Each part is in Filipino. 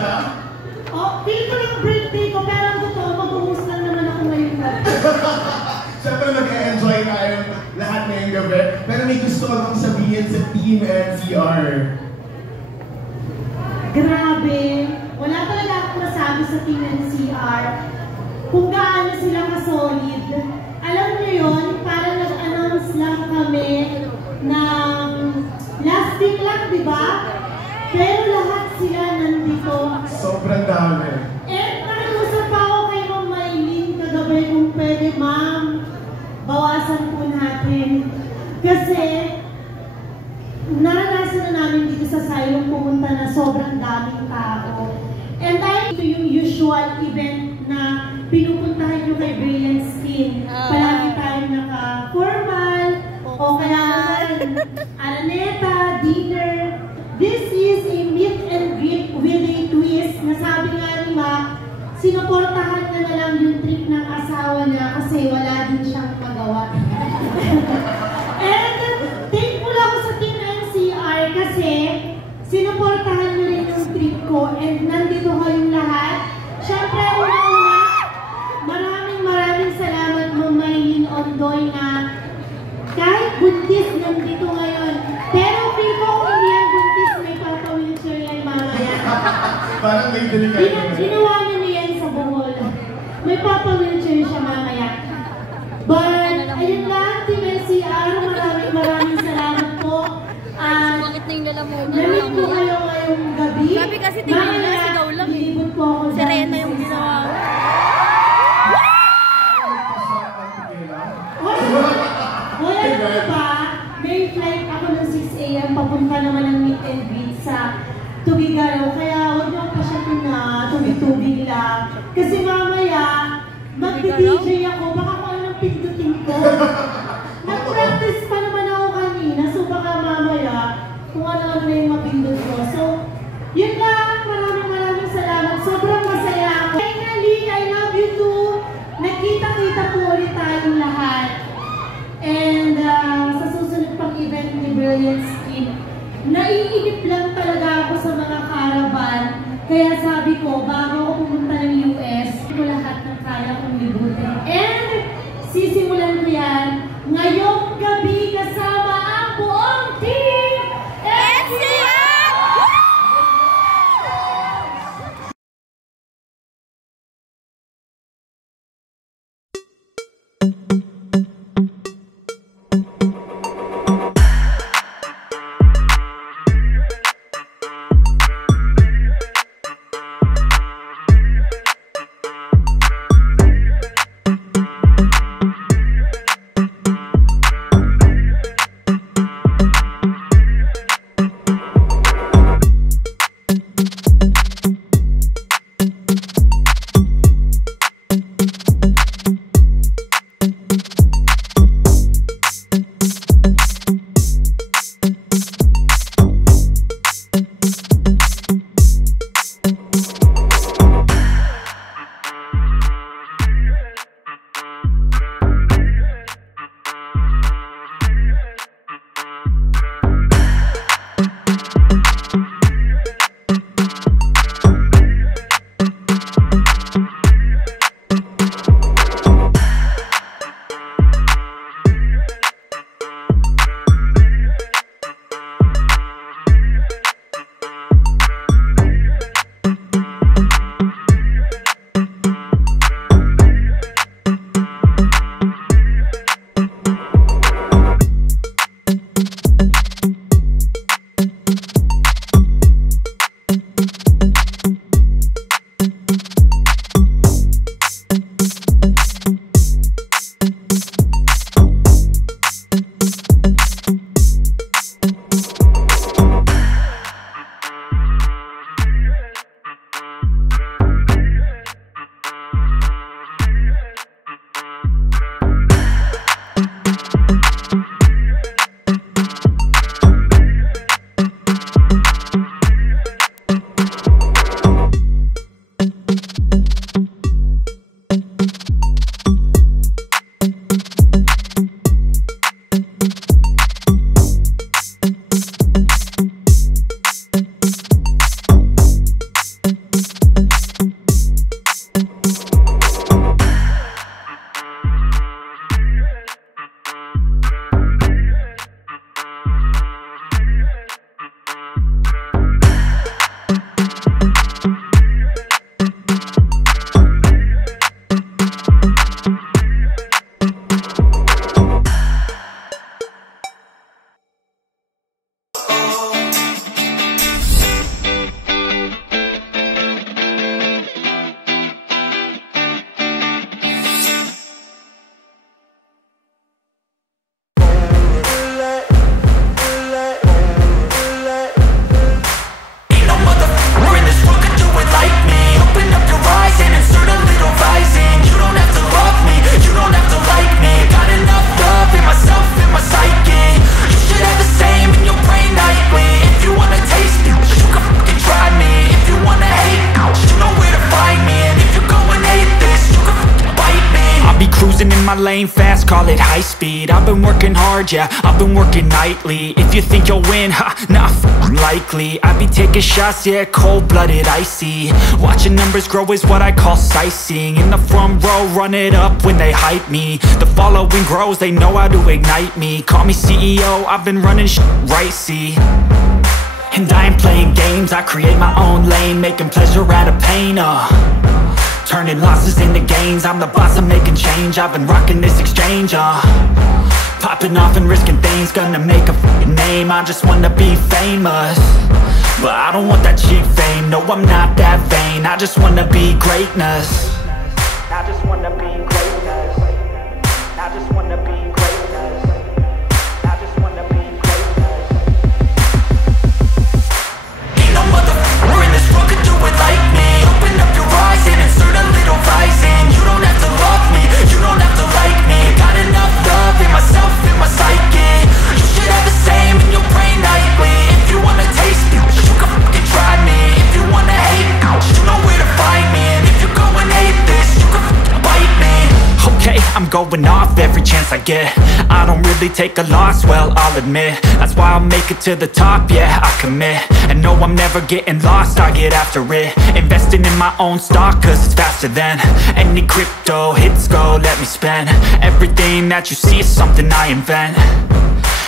siya? Oh, feel ko lang birthday ko, pero ang totoo, mag-umus lang naman ako ngayon. Siyempre mag-enjoy tayo lahat ngayong gabi. Pero may gusto ko lang sabihin sa Team NCR. Grabe. Wala talaga akong masabi sa Team NCR. Kung gaano sila ka-solid. Alam niyo yun, parang nag-announce lang kami ng last week lang, di ba? Pero lahat sila nandito. Sobrang dami. Nakiusap pa ako kay Ma'am Maylene kagabi kung pwede, ma'am, bawasan po natin. Kasi, naranasan na namin dito sa Silong pumunta na sobrang daming tao. And ito yung usual event na pinupuntahan nyo kay Brilliant Skin. Palagi tayong naka-formal, o kaya araneta, dinner. This is a meet and greet with a twist. Nasabi nga ni Mac, sinuportahan na lang yung trip ng asawa niya kasi wala din siyang magawa. And thankful ako sa Team NCR kasi sinuportahan nyo rin yung trip ko and nandito kayong lahat. Siyempre, una-una, maraming salamat mo, Maylene Ondoy, na kahit buntis nandito ngayon. Pero feel ko kung hindi yan buntis, may papa-wheelchair yan mamaya. Parang may delikado. Ginawa niya niyan sa Bohol. May papa-wheelchair siya mamaya. But, ayun lang, Team NCR, maraming salamat po. Bakit na yung lalamunan? Namit po kayo ngayong gabi. Sabi kasi tingnan nila, sigaw lang. Lilibot po ako Si Rena yung ginawa. Wala naman ba? May flight ako ng 6 AM. Papunta naman ng meet and greet sa Tubigaraw. Kaya huwag niyo pa siya na tubig-tubig lang. Kasi mamaya, mag-DJ ako. Baka kung anong pindutin ko. Nag-practice pa naman ako kanina. So baka mamaya, kung ano-ano na yung mapindot ko. So, yun lang. Maraming salamat. Sobrang masaya ako. Finally, I love you too. Nagkita-kita po ulit tayong lahat. And sa susunod pang event ni Brilliant Skin, naiinip lang talaga ako sa mga caravan. Kaya sabi ko, bago ako pumunta ng US, ko lahat ng kaya kong libutin. And sisimulan ko yan ngayong gabi kasama ang buong Team NCR! my lane fast, call it high speed. I've been working hard, yeah, I've been working nightly. If you think you'll win, ha, nah, likely. I be taking shots, yeah, cold-blooded, icy. Watching numbers grow is what I call sightseeing. In the front row, run it up when they hype me. The following grows, they know how to ignite me. Call me CEO, I've been running shit right, see. And I ain't playing games, I create my own lane, making pleasure out of pain, turning losses into gains. I'm the boss, I'm making change. I've been rocking this exchange, popping off and risking things. Gonna make a f***ing name. I just wanna be famous, but I don't want that cheap fame. No, I'm not that vain. I just wanna be greatness. I just wanna be greatness. I just wanna be greatness. I just wanna be greatness. Ain't no motherfucker in this world could do it like me. Open up your eyes and insert a little rising. You don't have to love me, you don't have to like me. Got enough love in myself, in my psyche. You should have the same in your brain nightly. If you wanna taste me, you can fucking try me. If you wanna hate me, you know where to find me. And if you're going hate this, you can fucking bite me. Okay, I'm going off every chance I get. I don't really take a loss, well, I'll admit. That's why I'll make it to the top, yeah, I commit. And no, I'm never getting lost, I get after it. Investing in my own stock, cause it's faster than any crypto hits go, let me spend. Everything that you see is something I invent,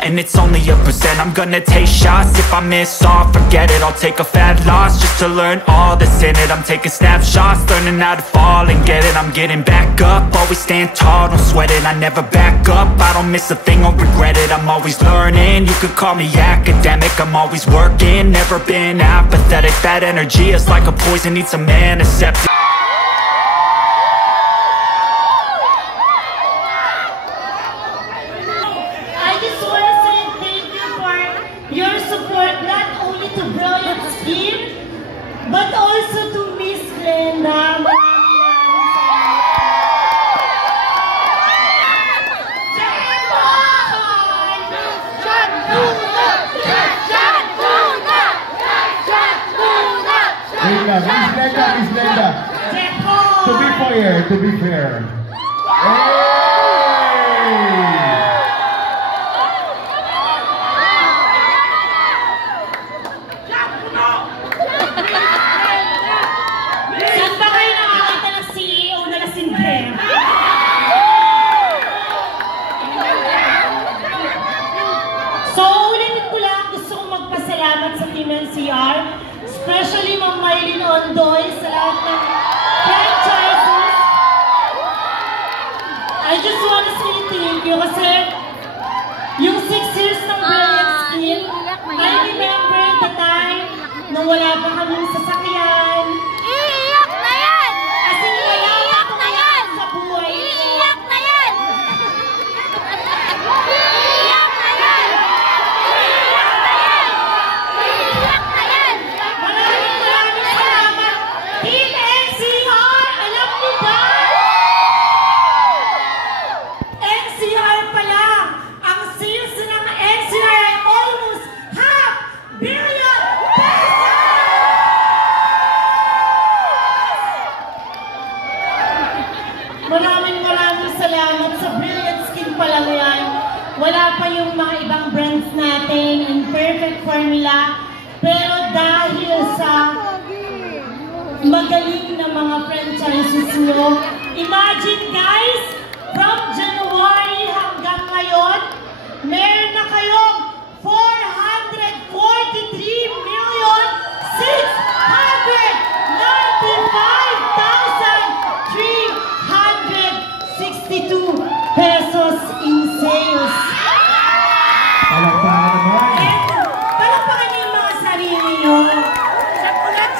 and it's only a percent. I'm gonna take shots, if I miss all, forget it. I'll take a fat loss just to learn all that's in it. I'm taking snapshots, learning how to fall and get it. I'm getting back up, always stand tall, don't sweat it. I never back up, I don't miss a thing or regret it. I'm always learning, you could call me academic. I'm always working, never been apathetic. That energy is like a poison, needs some antiseptic. Your support not only to Brilliant Skin, but also to Miss Glenda. Miss Glenda. To be fair. Hey! NCR, especially Ma'am Maylin Ondoy sa lahat ng franchises. I just want to say thank you kasi yung 6 years ng Brilliant Skin, I remember the time na wala pa kaming sasakyan. Iiyak na yan! Kasi wala Iiyak na yan! sa buhay. Iiyak na yan! Iiyak na yan! Maraming salamat. Team NCR, alam mo ba? NCR pala. Ang sales ng NCR ay almost $500 million pesos! Maraming salamat sa Brilliant Skin pala ngayon. Wala pa yung mga ibang brands natin in perfect formula. Pero dahil sa magaling na mga franchises nyo, imagine guys, from January hanggang ngayon, meron na kayong 445,362 pesos in sales. Palakpakan naman. Palakpakan niyo yung mga sarili nyo. Saklat!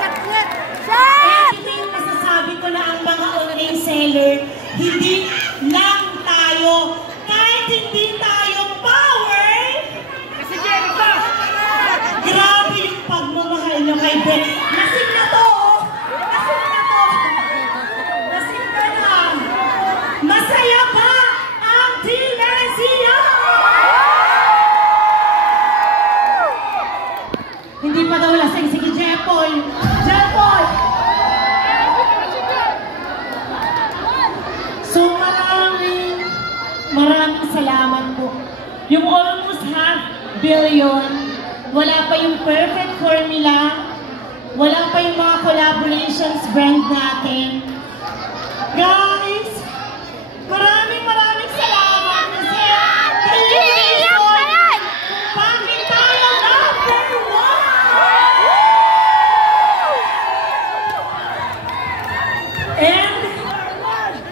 Ito yung masasabi ko na ang mga online seller, hindi lang tayo, kahit hindi tayo power, billion. Wala pa yung perfect formula. Wala pa yung mga collaborations brand natin. Guys, maraming salamat kasi Iiyak na yan! bakit tayo number one? And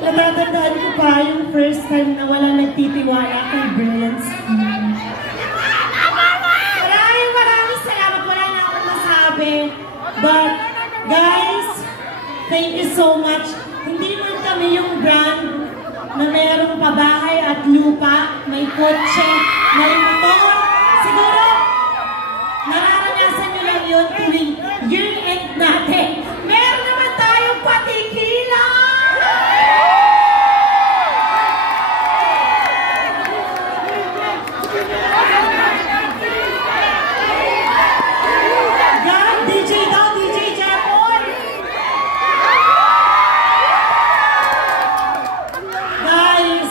natatandaan ko pa yung first time na wala nagtitiwala kay Brilliant Skin. Maraming salamat. Wala na akong masabi. But, guys, thank you so much. Hindi man kami yung brand na mayroong pabahay at lupa, may kotse, may motor. Siguro, nararanasan nyo lang yun tuwing year-end natin. Meron naman tayong patikila! God, DJ daw, DJ Japon! Guys,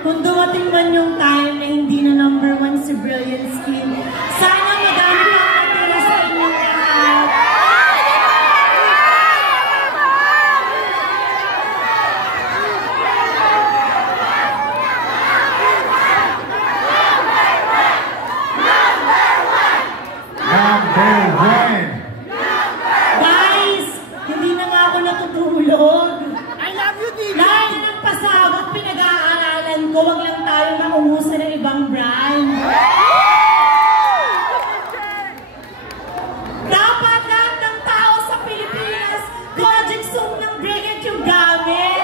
kung dumating man yung time na hindi na number one si Brilliant Skin, sana madami pang matira sa inyong lahat. Number one! Guys, hindi na nga ako natutulog. I love you, DJ! Dahil ng pasabot pinag-aaralan ko, wag lang tayo makuhusa ng ibang brand. Dapat lahat ng tao sa Pilipinas, Kojic Sum ng Brilliant yung gamit.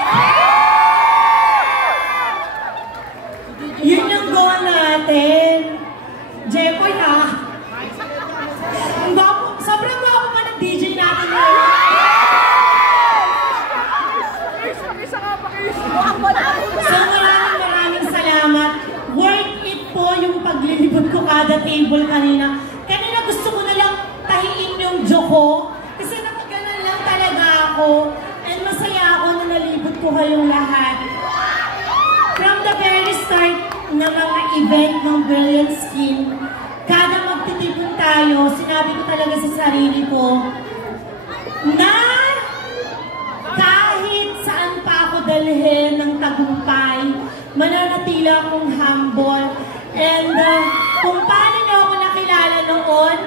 Yun yung goal natin. Jepoy ha. Ang gwapo, sobrang gwapo pa ng DJ natin ngayon. So maraming salamat. Worth it po yung paglilibot ko kada table kanina. Kanina gusto ko na lang tahiin yung joke ko. Kasi nakaganan lang talaga ako. And masaya ako na nalibot ko kayong lahat. From the very start ng mga event ng Brilliant Skin, kada magtitipon tayo, sinabi ko talaga sa sarili ko na kahit saan pa ako dalhin ng tagumpay, mananatila akong humble. And kung paano niyo ako nakilala noon,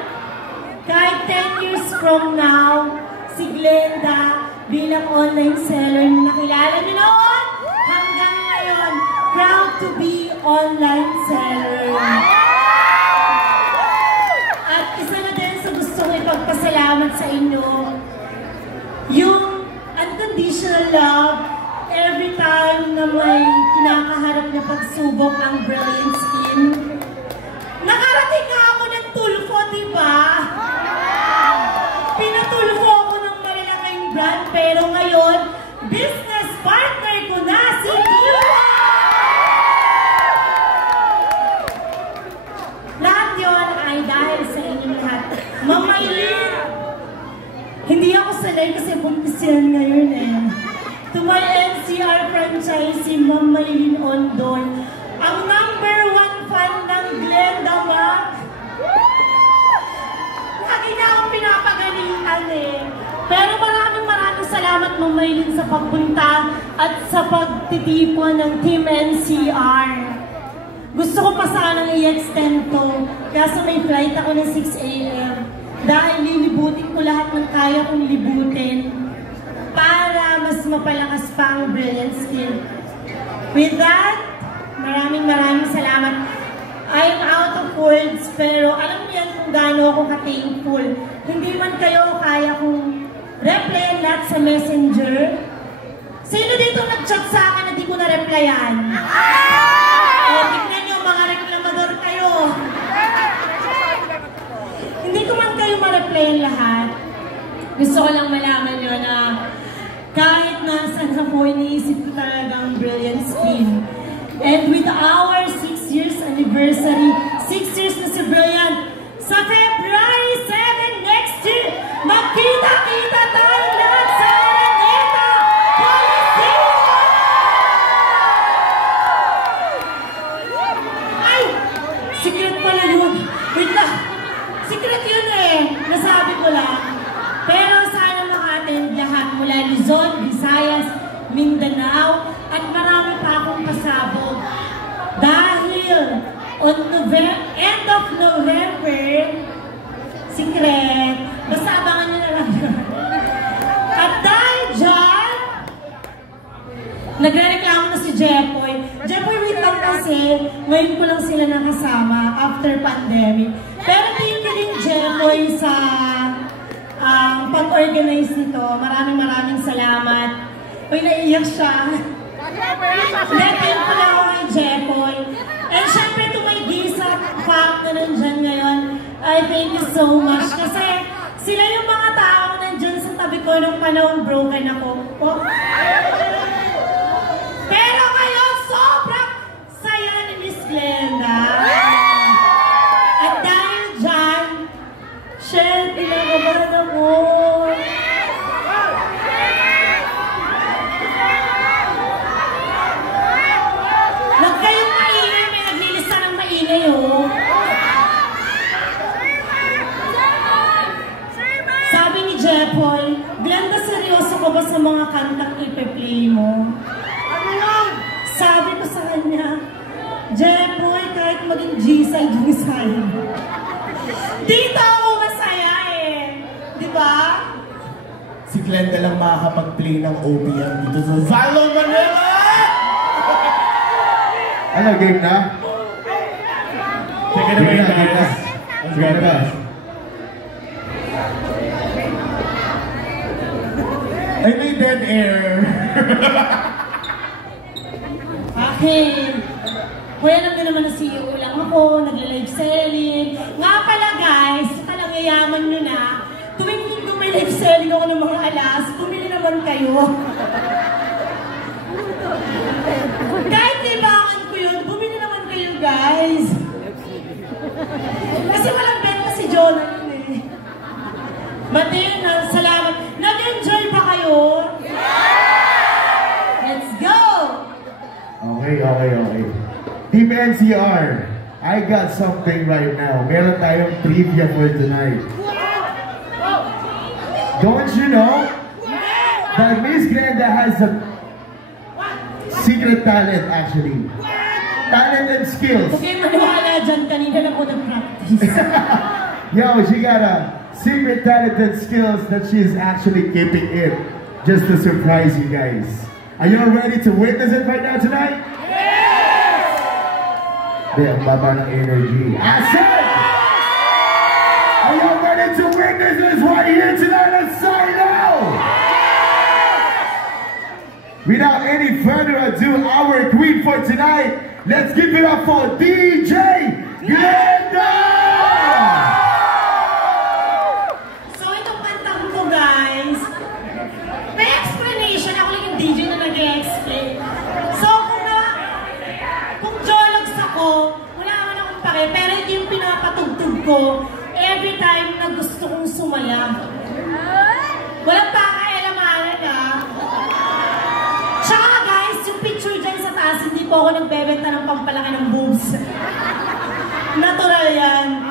kahit 10 years from now, si Glenda bilang online seller na nakilala niyo noon, hanggang ngayon, proud to be online seller. At isa na din sa gusto ko ipagpasalamat sa inyo, yung unconditional love, every time na may kinakaharap na pagsubok ang Brilliant Skin. Nakarating nga ako ng Tulfo, di ba? Pinatulfo ako ng malalaking brand, pero ngayon, business partner ko na si Tia! Lahat yun ay dahil sa inyo lahat. Mama Eileen, hindi ako sanay kasi buntis yan ngayon eh. To my NCR franchisee, Mama Eileen Ondoy, ang number one fan ng Glenda Mac. Lagi na akong pinapagalitan eh. Pero maraming salamat Mama Eileen sa pagpunta at sa pagtitipon ng Team NCR. Gusto ko pa sanang i-extend to, kaso may flight ako ng 6 AM. Dahil lilibutin ko lahat ng kaya kong libutin para mas mapalakas pa ang Brilliant Skin. With that, maraming salamat. I'm out of words, pero alam niyo yan kung gaano ako ka-thankful. Hindi man kayo kaya kong reply lahat sa messenger. Sino dito nag-chat sa akin na di ko na-replyan? Tignan nyo, mga reklamador kayo. Hindi ko man kayo ma-replyan lahat. Gusto ko lang malaman nyo na kahit nasan ako, iniisip ko talagang Brilliant Skin. And with our 6 years anniversary, 6 years na si Brilliant, sa February 7 next year, magkita-kita tayo lahat sa Araneta Coliseum! Ay! Secret pala yun. end of November, secret, basta abangan nyo na lang yun. At dahil dyan, nagre-reklamo na si Jepoy. Jepoy, wait lang kasi, ngayon ko lang sila nakasama after pandemic. Pero thank you din, Jepoy, sa pag-organize nito. Maraming salamat. Uy, naiyak siya. Thank ko lang ako kay Jepoy. And syempre, to my Gisa fam na nandyan ngayon, I thank you so much. Kasi sila yung mga tao nandyan sa tabi ko nung panahon broken ako. Oh. Pero ngayon, sobrang saya ni Miss Glenda. At dahil dyan, share, pinagabaran ako. Huwag kayong maingay, may naglilista ng maingay, oh. Sabi ni Jepoy, Glenda, seryoso ka ba sa mga kantang ipe-play mo? Sabi ko sa kanya, Jepoy, kahit maging G-side yung side. Dito ako masaya eh. Di ba? Si Glenda lang makakapag-play ng OPM dito sa Zalo Manila! Ano, game na? Take it away, guys. Sige na ba? Ay, may dead air. Okay. Kuya lang din naman na CEO lang ako, nagla-live selling. Nga pala guys, talang yayaman nyo na, tuwing kung may live selling ako ng mga alas, bumili naman kayo. Kahit libangan ko yun, bumili naman kayo guys. Kasi walang benta si Jonah yun eh. But then, salamat. Nag-enjoy ba kayo? Let's go! Okay. Team NCR, I got something right now. Meron tayong trivia for tonight. Don't you know that Miss Glenda has a secret talent actually? Talent and skills. Okay, maniwala dyan. Kanina lang ko nag-practice. Yo, she got a secret talent and skills that she's actually keeping it just to surprise you guys. Are you all ready to witness it right now tonight? Yes! Ang baba ng energy. I said! Are you all ready to witness this right here tonight? Let's sign now! Without any further ado, our queen for tonight, let's give it up for DJ Glenda! So itong kantang ko guys, may explanation. Ako lang yung DJ na nag-explain. So kung jologs ako, wala naman akong pake, pero ito yung pinapatugtog ko every time na gusto kong sumaya. Walang pakaialamanan ah. Tsaka guys, yung picture dyan sa taas, hindi po ako nagbebenta ng pampalaki ng boobs. Natural yan.